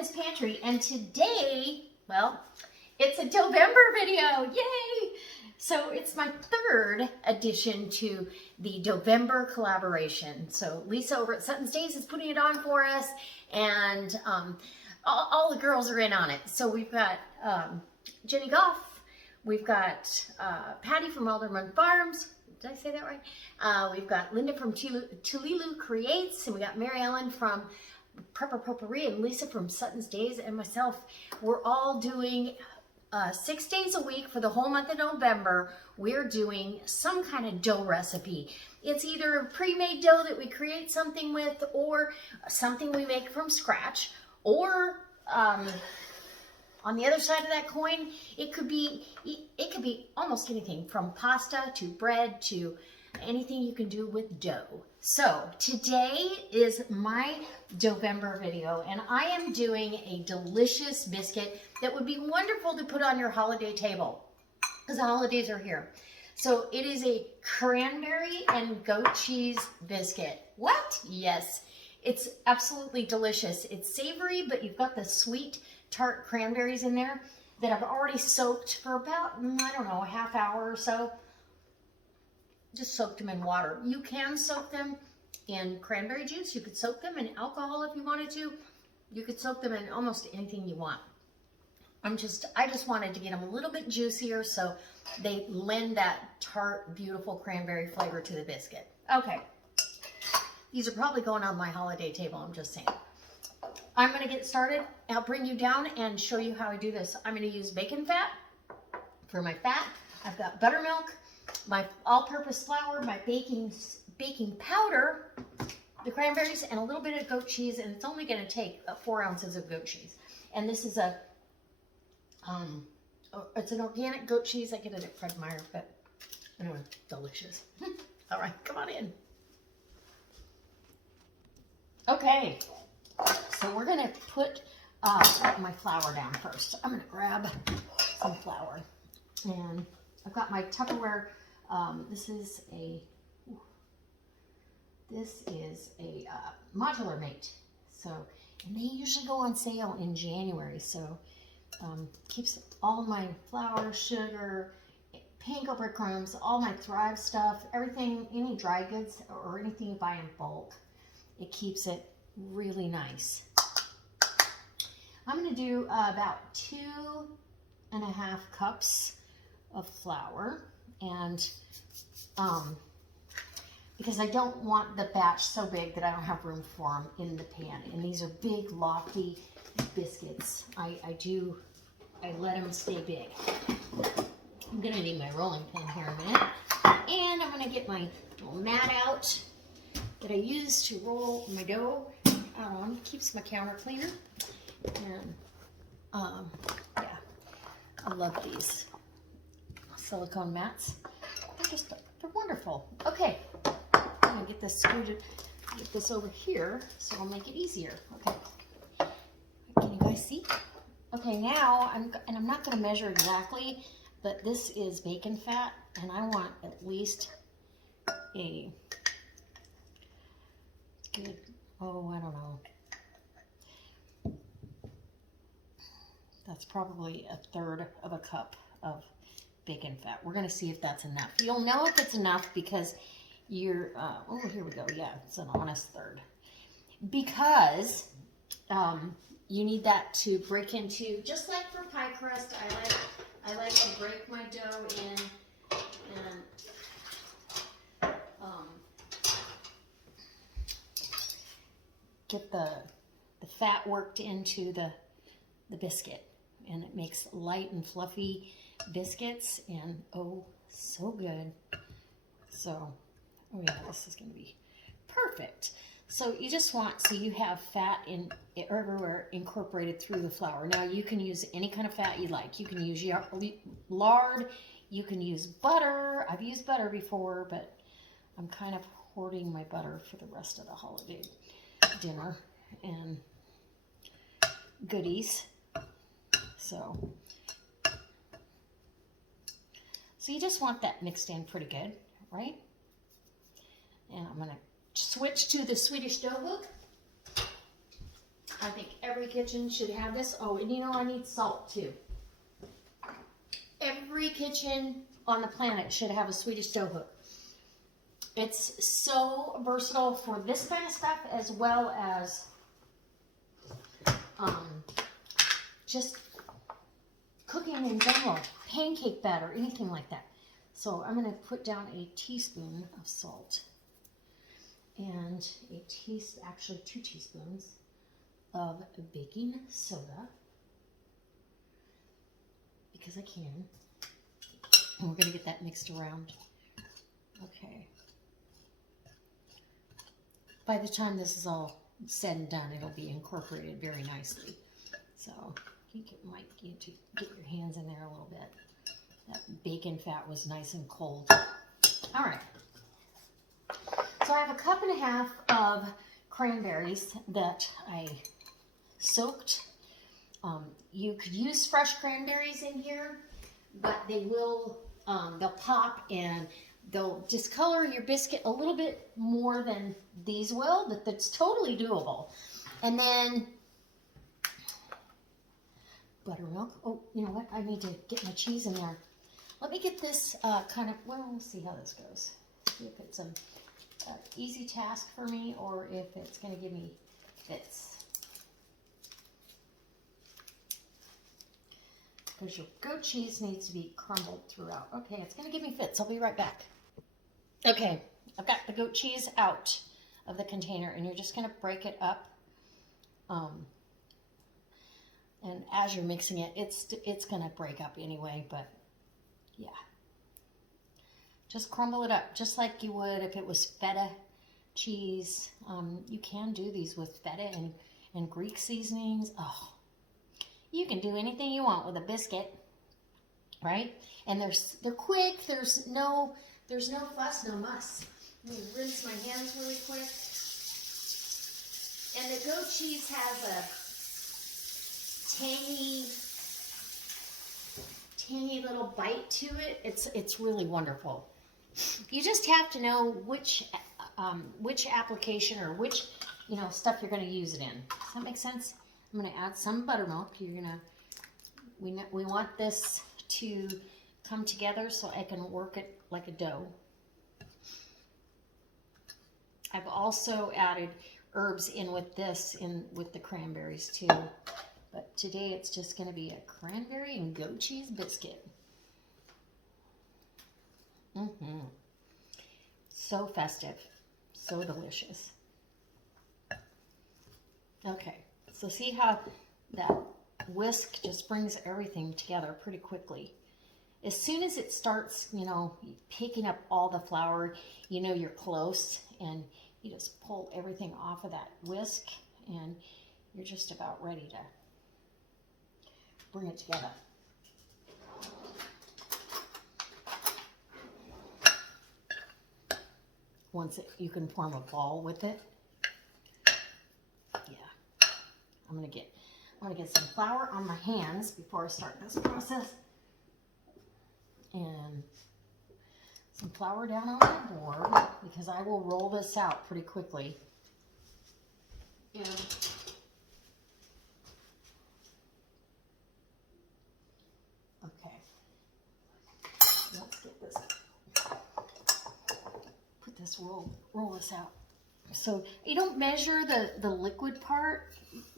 Miss Pantry, and today, well, it's a Doughvember video, yay! So it's my third addition to the Doughvember collaboration. So Lisa over at Sutton's Days is putting it on for us, and all the girls are in on it. So we've got Jenny Goff, we've got Patty from Alderman Farms. Did I say that right? We've got Linda from Tulilu Creates, and we got Mary Ellen from Prepper Potpourri, and Lisa from Sutton's Days, and myself. We're all doing 6 days a week for the whole month of November. We're doing some kind of dough recipe. It's either a pre-made dough that we create something with, or something we make from scratch, or on the other side of that coin, it could be almost anything from pasta to bread to anything you can do with dough. So today is my Doughvember video, and I am doing a delicious biscuit that would be wonderful to put on your holiday table because the holidays are here. So it is a cranberry and goat cheese biscuit. What? Yes, it's absolutely delicious. It's savory, but you've got the sweet tart cranberries in there that I've already soaked for about, I don't know, a half hour or so. Just soaked them in water. You can soak them in cranberry juice. You could soak them in alcohol if you wanted to. You could soak them in almost anything you want. I just wanted to get them a little bit juicier so they lend that tart, beautiful cranberry flavor to the biscuit. Okay. These are probably going on my holiday table, I'm just saying. I'm going to get started. I'll bring you down and show you how I do this. I'm going to use bacon fat for my fat. I've got buttermilk, my all-purpose flour, my baking powder, the cranberries, and a little bit of goat cheese, and it's only going to take 4 ounces of goat cheese. And this is it's an organic goat cheese. I get it at Fred Meyer, but anyway, delicious. All right, come on in. Okay, so we're going to put my flour down first. I'm going to grab some flour, and I've got my Tupperware. This is a modular mate. So, and they usually go on sale in January. So, keeps all my flour, sugar, panko breadcrumbs, all my Thrive stuff, everything, any dry goods or anything you buy in bulk. It keeps it really nice. I'm going to do about 2.5 cups of flour, and because I don't want the batch so big that I don't have room for them in the pan. And these are big, lofty biscuits. I let them stay big. I'm going to need my rolling pin here in a minute. And I'm going to get my little mat out that I use to roll my dough on. Keeps my counter cleaner. And yeah, I love these silicone mats. They're wonderful. Okay, I'm gonna get this over here so I'll make it easier. Okay, can you guys see? Okay, now I'm not gonna measure exactly, but this is bacon fat, and I want at least a good, I don't know. That's probably 1/3 of a cup of bacon fat. We're going to see if that's enough. You'll know if it's enough because you're, oh, here we go. Yeah, it's an honest 1/3. Because you need that to break into, just like for pie crust, I like to break my dough in and get the fat worked into the biscuit. And it makes light and fluffy biscuits, and oh, so good. So, oh yeah, this is going to be perfect. So you just want, so you have fat everywhere incorporated through the flour. Now you can use any kind of fat you like. You can use lard, you can use butter. I've used butter before, but I'm kind of hoarding my butter for the rest of the holiday dinner and goodies. So you just want that mixed in pretty good, right? And I'm going to switch to the Swedish dough hook. I think every kitchen should have this. Oh, and you know, I need salt too. Every kitchen on the planet should have a Swedish dough hook. It's so versatile for this kind of stuff as well as just cooking in general, pancake batter, anything like that. So I'm going to put down a teaspoon of salt and actually 2 teaspoons of baking soda, because I can. And we're going to get that mixed around. Okay. By the time this is all said and done, it'll be incorporated very nicely. So you might get to get your hands in there a little bit. That bacon fat was nice and cold. All right. So I have 1.5 cups of cranberries that I soaked. You could use fresh cranberries in here, but they will, they'll pop and they'll discolor your biscuit a little bit more than these will, but that's totally doable. And then buttermilk. Oh, you know what? I need to get my cheese in there. Let me get this well, we'll see how this goes. See if it's an easy task for me or if it's going to give me fits. Because your goat cheese needs to be crumbled throughout. Okay, it's going to give me fits. I'll be right back. Okay, I've got the goat cheese out of the container, and you're just going to break it up. And as you're mixing it, it's going to break up anyway, but yeah. Just crumble it up, just like you would if it was feta cheese. You can do these with feta and Greek seasonings. Oh, you can do anything you want with a biscuit, right? And they're quick. There's no fuss, no muss. Let me rinse my hands really quick. And the goat cheese has a tangy little bite to it. It's really wonderful. You just have to know which application or which stuff you're going to use it in. Does that make sense? I'm going to add some buttermilk. We want this to come together so I can work it like a dough. I've also added herbs in with the cranberries too. But today it's just going to be a cranberry and goat cheese biscuit. So festive. So delicious. Okay, so see how that whisk just brings everything together pretty quickly. As soon as it starts, picking up all the flour, you're close, and you just pull everything off of that whisk, and you're just about ready to bring it together. Once you can form a ball with it. Yeah. I'm gonna get some flour on my hands before I start this process. And some flour down on my board because I will roll this out pretty quickly. And okay. Let's get this. Put this roll this out. So you don't measure the liquid part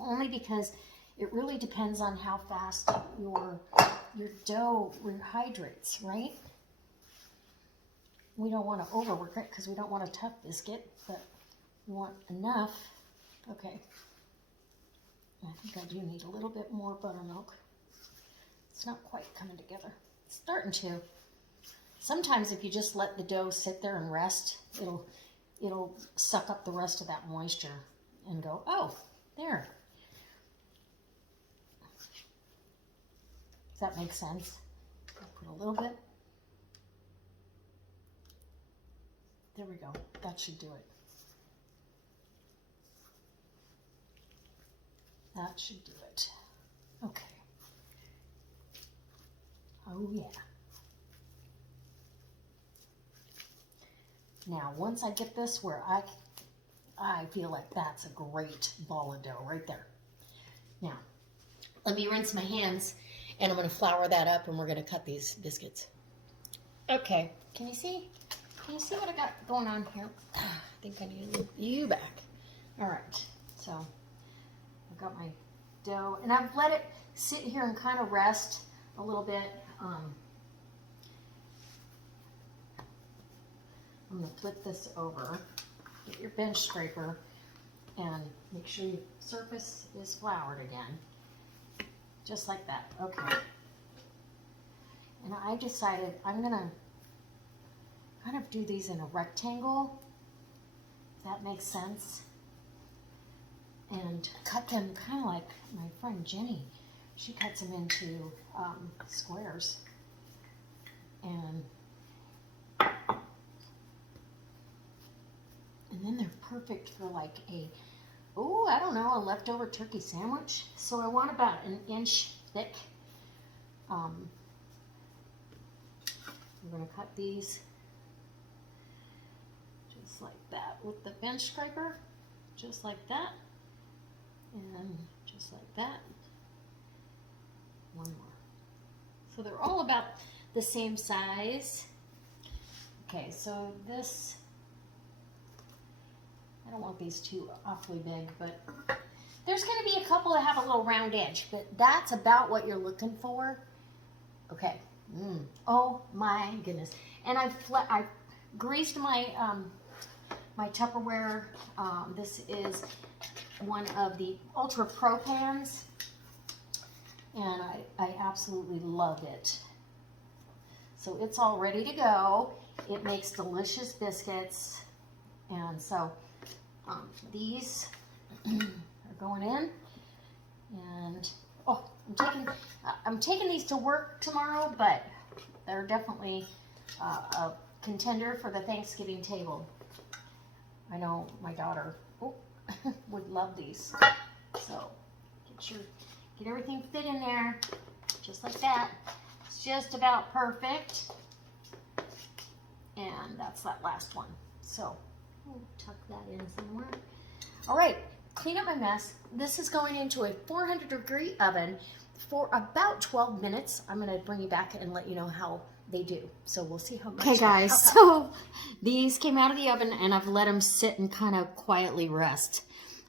only because it really depends on how fast your dough rehydrates, right? We don't want to overwork it because we don't want a tough biscuit, but we want enough. Okay. I think I do need a little bit more buttermilk. It's not quite coming together. It's starting to. Sometimes if you just let the dough sit there and rest, it'll suck up the rest of that moisture and go, oh, there. Does that make sense? I'll put a little bit. There we go. That should do it. That should do it. Okay. Oh yeah. Now, once I get this where I feel like that's a great ball of dough right there. Now, let me rinse my hands, and I'm going to flour that up, and we're going to cut these biscuits. Okay, can you see? Can you see what I got going on here? I think I need to move you back. All right, so I've got my dough, and I've let it sit here and kind of rest a little bit. I'm going to flip this over, get your bench scraper, and make sure your surface is floured again. Just like that. Okay. And I decided I'm going to kind of do these in a rectangle, if that makes sense. And cut them kind of like my friend Jenny. She cuts them into squares. And then they're perfect for like a, oh, I don't know, a leftover turkey sandwich. So I want about an inch thick. We're going to cut these just like that with the bench scraper, just like that, and just like that. One more. So they're all about the same size. Okay, so this, I don't want these too awfully big, but there's going to be a couple that have a little round edge, but that's about what you're looking for. Okay. Oh my goodness. And I greased my my Tupperware. This is one of the Ultra Pro pans, and I absolutely love it. So it's all ready to go. It makes delicious biscuits, and so these are going in, and oh, I'm taking these to work tomorrow, but they're definitely a contender for the Thanksgiving table. I know my daughter would love these. So get everything fit in there, just like that. It's just about perfect. And that's that last one. So we'll tuck that in somewhere. All right, clean up my mess. This is going into a 400-degree oven for about 12 minutes. I'm going to bring you back and let you know how they do. So we'll see how much. Okay, guys, so these came out of the oven, and I've let them sit and kind of quietly rest.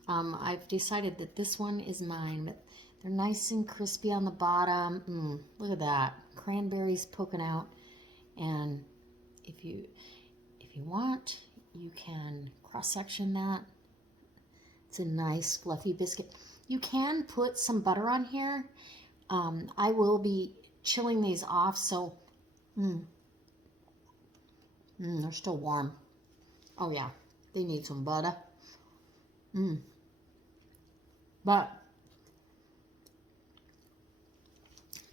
I've decided that this one is mine, but they're nice and crispy on the bottom. Look at that. Cranberries poking out. And if you want, you can cross-section that. It's a nice fluffy biscuit. You can put some butter on here. I will be chilling these off, so they're still warm. Oh yeah, they need some butter. But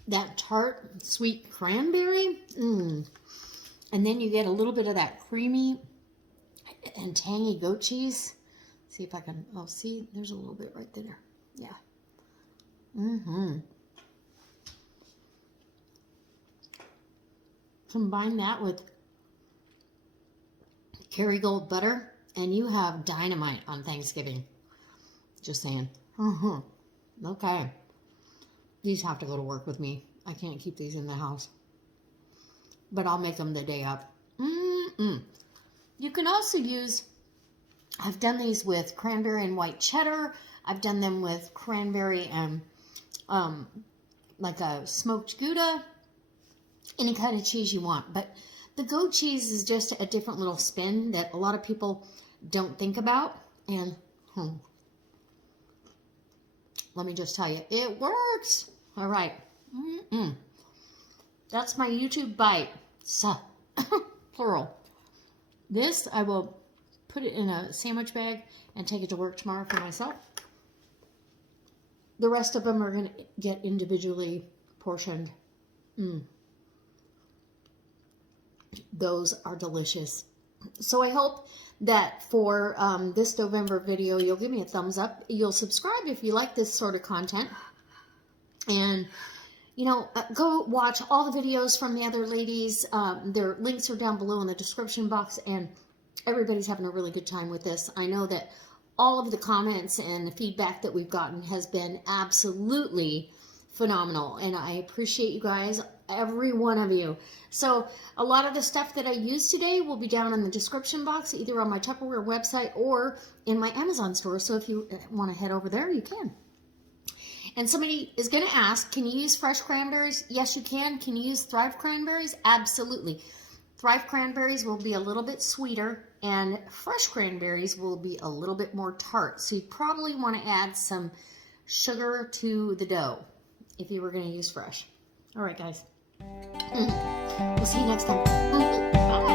that tart, sweet cranberry, and then you get a little bit of that creamy and tangy goat cheese. See if I can, oh, see, there's a little bit right there. Yeah. Combine that with Kerrygold butter, and you have dynamite on Thanksgiving. Just saying. Okay. These have to go to work with me. I can't keep these in the house. But I'll make them the day up. You can also use, I've done these with cranberry and white cheddar. I've done them with cranberry and like a smoked Gouda. Any kind of cheese you want. But the goat cheese is just a different little spin that a lot of people don't think about. And let me just tell you, it works. All right. That's my YouTube bite. So, plural. This, I will put it in a sandwich bag and take it to work tomorrow for myself. The rest of them are going to get individually portioned. Those are delicious. So I hope that for this Doughvember video, you'll give me a thumbs up. You'll subscribe if you like this sort of content. And, you know, go watch all the videos from the other ladies. Their links are down below in the description box. And everybody's having a really good time with this. I know that all of the comments and the feedback that we've gotten has been absolutely phenomenal, and I appreciate you guys, every one of you. So a lot of the stuff that I used today will be down in the description box, either on my Tupperware website or in my Amazon store. So if you want to head over there, you can. And somebody is going to ask, can you use fresh cranberries? Yes, you can. Can you use Thrive cranberries? Absolutely. Thrive cranberries will be a little bit sweeter, and fresh cranberries will be a little bit more tart. So you probably want to add some sugar to the dough if you were going to use fresh. All right, guys. We'll see you next time. Bye.